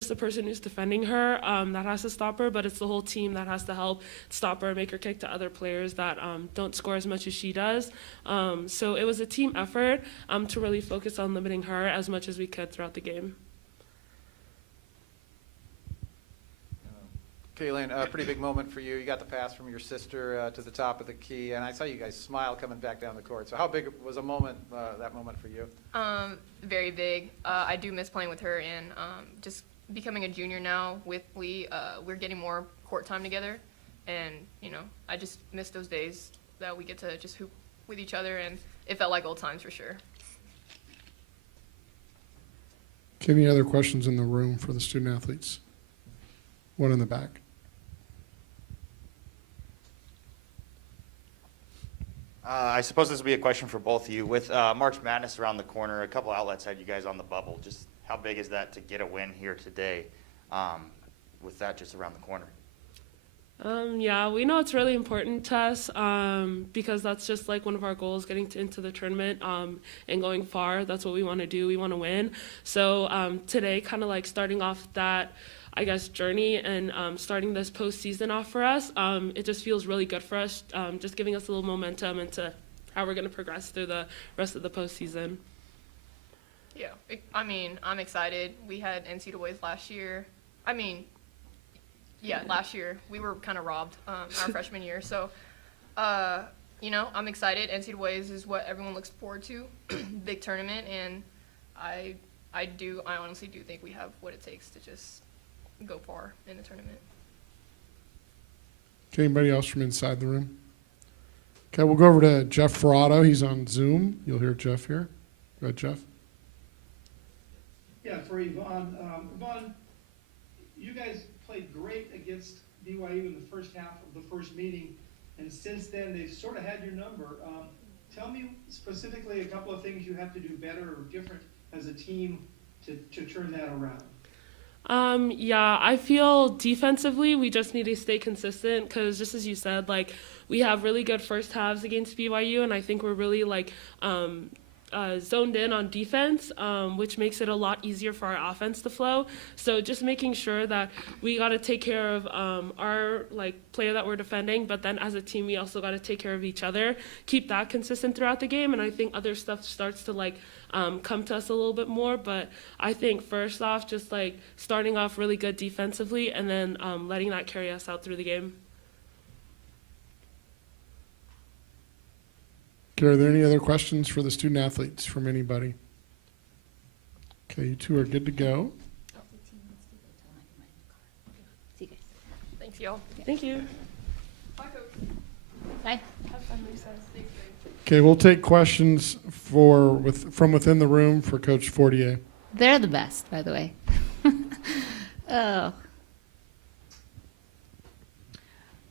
the person who's defending her that has to stop her, but it's the whole team that has to help stop her and make her kick to other players that don't score as much as she does. So it was a team effort to really focus on limiting her as much as we could throughout the game. Kaylin, a pretty big moment for you. You got the pass from your sister to the top of the key, and I saw you guys smile coming back down the court. So how big was that moment for you? Very big. I do miss playing with her, and just becoming a junior now with Lee, we're getting more court time together, and I just miss those days that we get to just hoop with each other, and it felt like old times for sure. Okay, any other questions in the room for the student athletes? One in the back. I suppose this will be a question for both of you. With March Madness around the corner, a couple outlets had you guys on the bubble. Just how big is that to get a win here today with that just around the corner? Yeah, we know it's really important to us because that's just like one of our goals, getting into the tournament and going far. That's what we want to do. We want to win. So today, kind of like starting off that, I guess, journey and starting this postseason off for us, it just feels really good for us, just giving us a little momentum into how we're going to progress through the rest of the postseason. Yeah, I'm excited. We had NCAAs last year. Last year we were kind of robbed our freshman year. So, I'm excited. NCAAs is what everyone looks forward to, big tournament, and I honestly do think we have what it takes to just go far in the tournament. Okay, anybody else from inside the room? Okay, we'll go over to Jeff Ferrato. He's on Zoom. You'll hear Jeff here. Go ahead, Jeff. Yeah, for Yvonne. Yvonne, you guys played great against BYU in the first half of the first meeting, and since then they've sort of had your number. Tell me specifically a couple of things you have to do better or different as a team to turn that around. Yeah, I feel defensively we just need to stay consistent because just as you said, like we have really good first halves against BYU, and I think we're really like zoned in on defense, which makes it a lot easier for our offense to flow. So just making sure that we got to take care of our like player that we're defending, but then as a team we also got to take care of each other, keep that consistent throughout the game, and I think other stuff starts to like come to us a little bit more. But I think first off, just like starting off really good defensively and then letting that carry us out through the game. Okay, are there any other questions for the student athletes from anybody? Okay, you two are good to go. See you guys. Thanks, y'all. Thank you. Bye, Coach. Bye. Have fun, recess. Thanks, guys. Okay, we'll take questions from within the room for Coach Fortier. They're the best, by the way. Oh.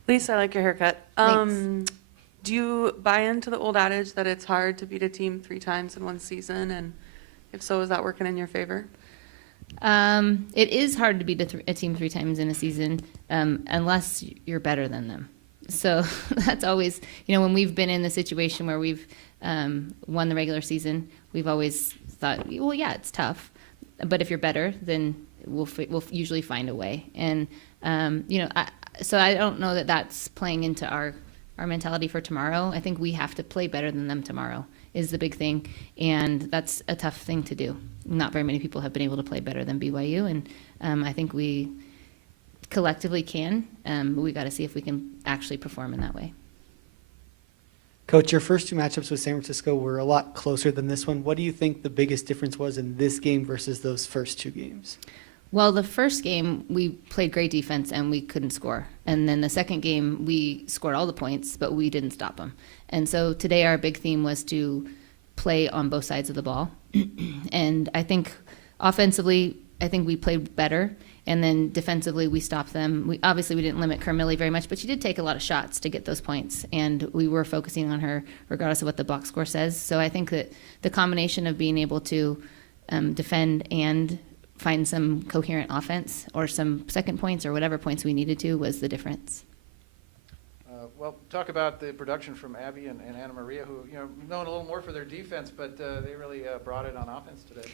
Lisa, I like your haircut. Thanks. Do you buy into the old adage that it's hard to beat a team 3 times in one season? And if so, is that working in your favor? It is hard to beat a team 3 times in a season unless you're better than them. So that's always, when we've been in the situation where we've won the regular season, we've always thought, well, yeah, it's tough. But if you're better, then we'll usually find a way. And, so I don't know that that's playing into our mentality for tomorrow. I think we have to play better than them tomorrow is the big thing, and that's a tough thing to do. Not very many people have been able to play better than BYU, and I think we collectively can, but we got to see if we can actually perform in that way. Coach, your first 2 matchups with San Francisco were a lot closer than this one. What do you think the biggest difference was in this game versus those first 2 games? Well, the first game, we played great defense and we couldn't score. And then the second game, we scored all the points, but we didn't stop them. And so today our big theme was to play on both sides of the ball. And I think offensively, we played better. And then defensively, we stopped them. We didn't limit Carmilli very much, but she did take a lot of shots to get those points. And we were focusing on her regardless of what the box score says. So I think that the combination of being able to defend and find some coherent offense or some second points or whatever points we needed to was the difference. Well, talk about the production from Abby and Anna Maria, who known a little more for their defense, but they really brought it on offense today.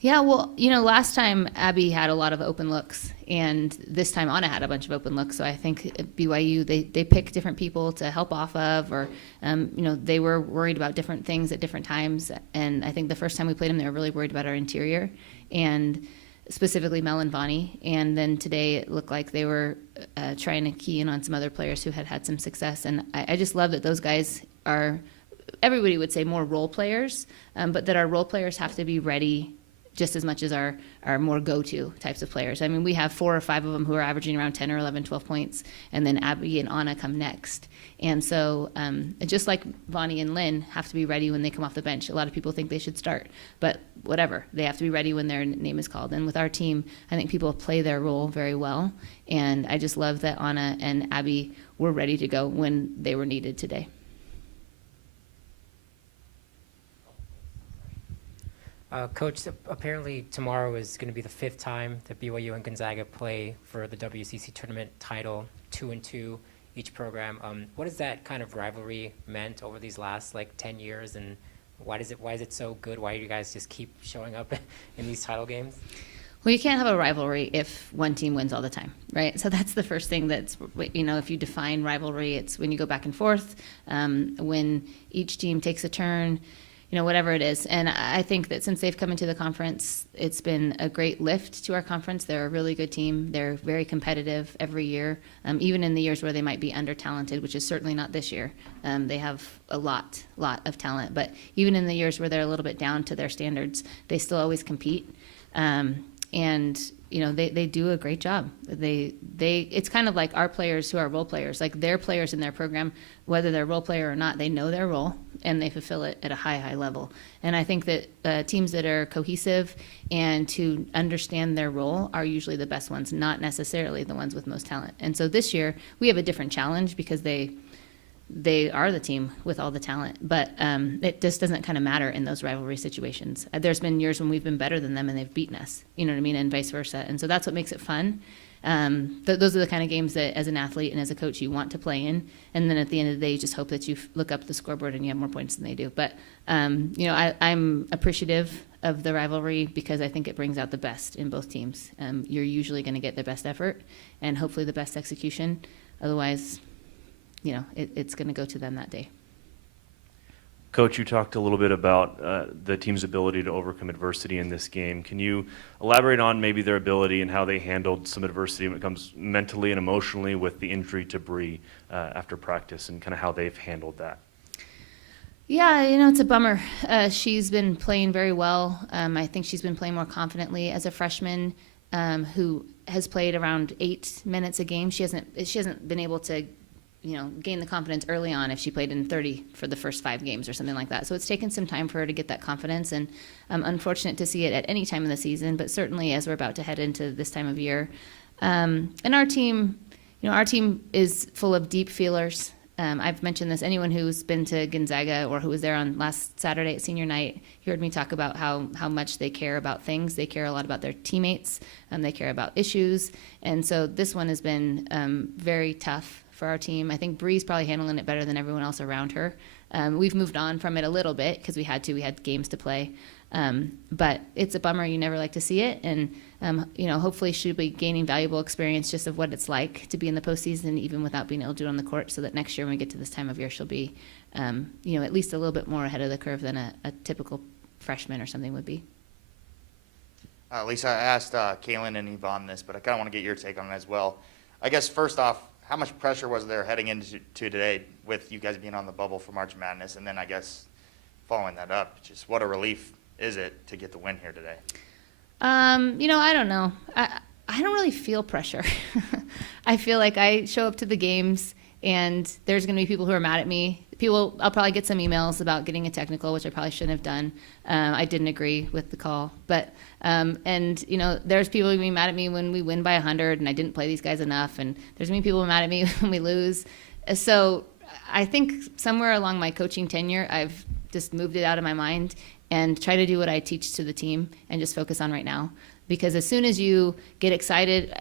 Yeah, well, last time Abby had a lot of open looks, and this time Anna had a bunch of open looks. So I think at BYU, they pick different people to help off of, or, they were worried about different things at different times. And I think the first time we played them, they were really worried about our interior, and specifically Mel and Vonnie. And then today it looked like they were trying to key in on some other players who had some success. And I just love that those guys are, everybody would say more role players, but that our role players have to be ready just as much as our more go-to types of players. I mean, we have 4 or 5 of them who are averaging around 10 or 11, 12 points, and then Abby and Anna come next. And so just like Vonnie and Lynn have to be ready when they come off the bench. A lot of people think they should start, but whatever. They have to be ready when their name is called. And with our team, I think people play their role very well, and I just love that Anna and Abby were ready to go when they were needed today. Coach, apparently tomorrow is going to be the 5th time that BYU and Gonzaga play for the WCC tournament title, 2-2 each program. What has that kind of rivalry meant over these last 10 years, and why is it so good? Why do you guys just keep showing up in these title games? Well, you can't have a rivalry if one team wins all the time, right? So that's the first thing that's, if you define rivalry, it's when you go back and forth, when each team takes a turn, whatever it is. And I think that since they've come into the conference, it's been a great lift to our conference. They're a really good team. They're very competitive every year, even in the years where they might be under-talented, which is certainly not this year. They have a lot of talent. But even in the years where they're a little bit down to their standards, they still always compete. And they do a great job. It's kind of like our players who are role players, like their players in their program, whether they're a role player or not, they know their role and they fulfill it at a high level. And I think that teams that are cohesive and to understand their role are usually the best ones, not necessarily the ones with most talent. And so this year we have a different challenge because they are the team with all the talent, but it just doesn't kind of matter in those rivalry situations. There's been years when we've been better than them and they've beaten us, you know what I mean, and vice versa. And so that's what makes it fun. Those are the kind of games that as an athlete and as a coach you want to play in, and then at the end of the day you just hope that you look up the scoreboard and you have more points than they do. But I'm appreciative of the rivalry because I think it brings out the best in both teams. You're usually going to get the best effort and hopefully the best execution. Otherwise, it's going to go to them that day. Coach, you talked a little bit about the team's ability to overcome adversity in this game. Can you elaborate on maybe their ability and how they handled some adversity when it comes mentally and emotionally with the injury to Bree after practice and kind of how they've handled that? Yeah, it's a bummer. She's been playing very well. I think she's been playing more confidently as a freshman who has played around 8 minutes a game. She hasn't been able to gain the confidence early on if she played in 30 for the first 5 games or something like that. So it's taken some time for her to get that confidence, and I'm unfortunate to see it at any time in the season, but certainly as we're about to head into this time of year. And our team is full of deep feelers. I've mentioned this. Anyone who's been to Gonzaga or who was there on last Saturday at senior night, you heard me talk about how much they care about things. They care a lot about their teammates, and they care about issues. And so this one has been very tough for our team. I think Bree's probably handling it better than everyone else around her. We've moved on from it a little bit because we had games to play. But it's a bummer. You never like to see it. And, hopefully she'll be gaining valuable experience just of what it's like to be in the postseason, even without being able to do it on the court, so that next year when we get to this time of year, she'll be, at least a little bit more ahead of the curve than a typical freshman or something would be. Lisa, I asked Kaylin and Yvonne this, but I kind of want to get your take on it as well. I guess first off, how much pressure was there heading into today with you guys being on the bubble for March Madness? And then I guess following that up, just what a relief is it to get the win here today? I don't know. I don't really feel pressure. I feel like I show up to the games and there's going to be people who are mad at me. I'll probably get some emails about getting a technical, which I probably shouldn't have done. I didn't agree with the call, but there's people who be mad at me when we win by 100 and I didn't play these guys enough, and there's many people mad at me when we lose. So I think somewhere along my coaching tenure, I've just moved it out of my mind and try to do what I teach to the team and just focus on right now. Because as soon as you get excited,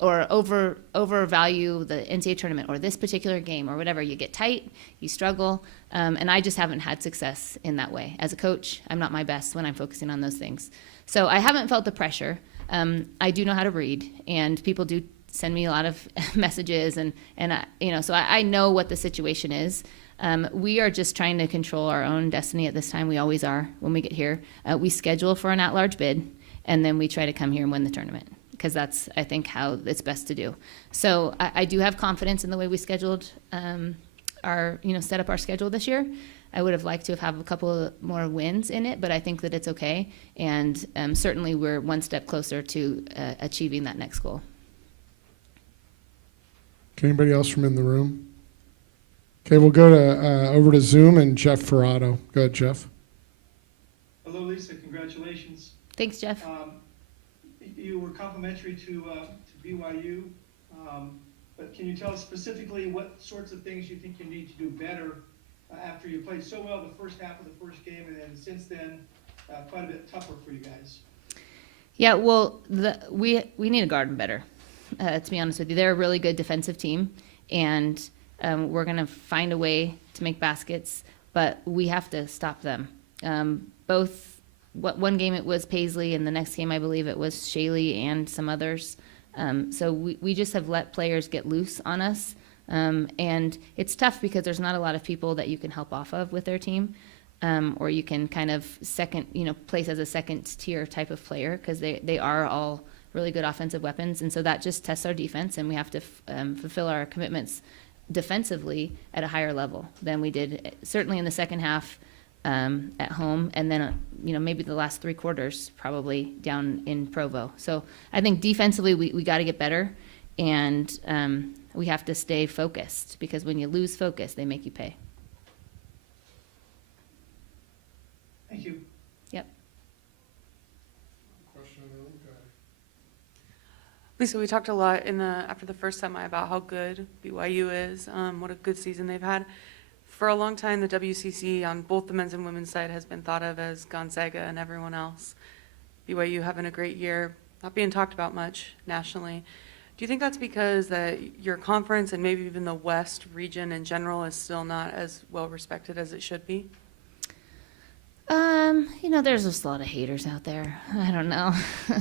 or overvalue the NCAA tournament or this particular game or whatever, you get tight, you struggle, and I just haven't had success in that way. As a coach, I'm not my best when I'm focusing on those things. So I haven't felt the pressure. I do know how to read, and people do send me a lot of messages, and so I know what the situation is. We are just trying to control our own destiny at this time. We always are when we get here. We schedule for an at-large bid, and then we try to come here and win the tournament, because that's, I think, how it's best to do. So I do have confidence in the way we scheduled set up our schedule this year. I would have liked to have a couple of more wins in it, but I think that it's okay. And certainly we're one step closer to achieving that next goal. Okay, anybody else from in the room? Okay, we'll go to over to Zoom and Jeff Ferrato. Go ahead, Jeff. Hello, Lisa. Congratulations. Thanks, Jeff. You were complimentary to BYU, but can you tell us specifically what sorts of things you think you need to do better after you played so well the first half of the first game, and then since then, quite a bit tougher for you guys? Yeah, well, we need to guard them better, to be honest with you. They're a really good defensive team, and we're going to find a way to make baskets, but we have to stop them. One game it was Paisley, and the next game I believe it was Shaley and some others. So we just have let players get loose on us. And it's tough because there's not a lot of people that you can help off of with their team, or you can kind of place as a second tier type of player, because they are all really good offensive weapons. And so that just tests our defense, and we have to fulfill our commitments defensively at a higher level than we did, certainly in the second half at home, and then maybe the last 3 quarters probably down in Provo. So I think defensively we got to get better, and we have to stay focused, because when you lose focus, they make you pay. Thank you. Yep. Question in the room, go ahead. Lisa, we talked a lot after the first semi about how good BYU is, what a good season they've had. For a long time, the WCC on both the men's and women's side has been thought of as Gonzaga and everyone else. BYU having a great year, not being talked about much nationally. Do you think that's because that your conference and maybe even the West region in general is still not as well respected as it should be? There's just a lot of haters out there. I don't know.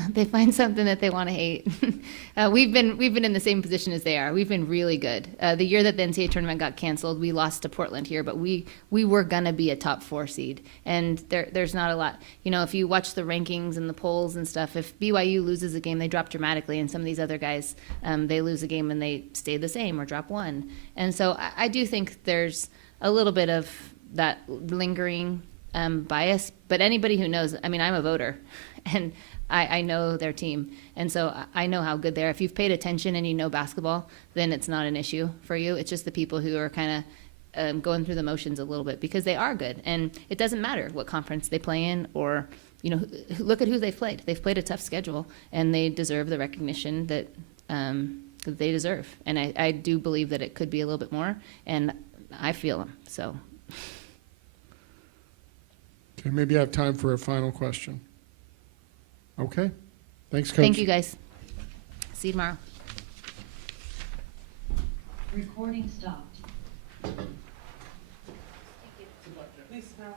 They find something that they want to hate. We've been in the same position as they are. We've been really good. The year that the NCAA tournament got canceled, we lost to Portland here, but we were gonna be a top 4 seed. And there's not a lot. If you watch the rankings and the polls and stuff, if BYU loses a game, they drop dramatically, and some of these other guys, they lose a game and they stay the same or drop 1. And so I do think there's a little bit of that lingering bias, but anybody who knows, I'm a voter, and I know their team, and so I know how good they are. If you've paid attention and you know basketball, then it's not an issue for you. It's just the people who are kind of going through the motions a little bit, because they are good, and it doesn't matter what conference they play in, or look at who they've played. They've played a tough schedule, and they deserve the recognition that they deserve. And I do believe that it could be a little bit more, and I feel them. So. Okay, maybe I have time for a final question. Okay. Thanks, Coach. Thank you, guys. See you tomorrow. Recording stopped. Lisa,